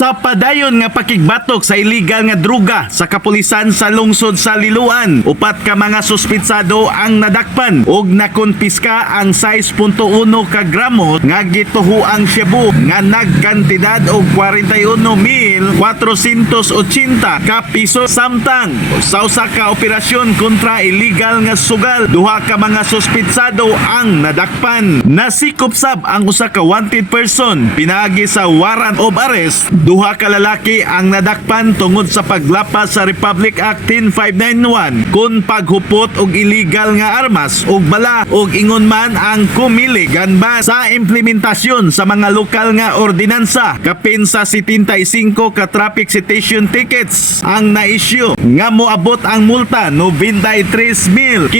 Sa padayon nga pakigbatok sa illegal nga droga sa kapulisan sa lungsod sa Liloan, upat ka mga suspitsado ang nadakpan ug nakonpiska ang 6.1 ka gramo nga gituhuang shabu nga nagkantidad og 41,480 ka piso. Samtang sa usa ka operasyon kontra illegal nga sugal, duha ka mga suspitsado ang nadakpan. Nasikop sab ang usa ka wanted person pinaagi sa warrant of arrest. Duha ka lalaki ang nadakpan tungod sa paglapas sa Republic Act 10591 kun paghupot og illegal nga armas ug bala ug ingon man ang kumili ganba sa implementasyon sa mga lokal nga ordinansa. Kapin sa 75 ka traffic citation tickets ang na-issue nga moabot ang multa 93,500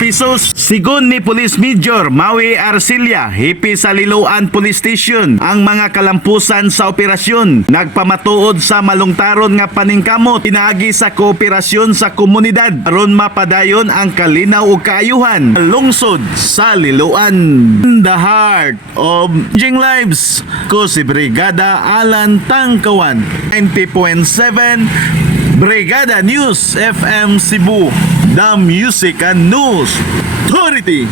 pesos. Sigon ni Police Major Maui Arcilia, hipi sa Liloan Police Station, ang mga kalampusan sa operasyon nagpamatuod sa malungtaron nga paningkamot pinaagi sa kooperasyon sa komunidad aron mapadayon ang kalinaw ug kaayuhan lungsod sa Liloan. In the heart of changing lives, ko si Brigada Alan Tangkawan, 90.7 Brigada News FM Cebu, the Music and News Authority.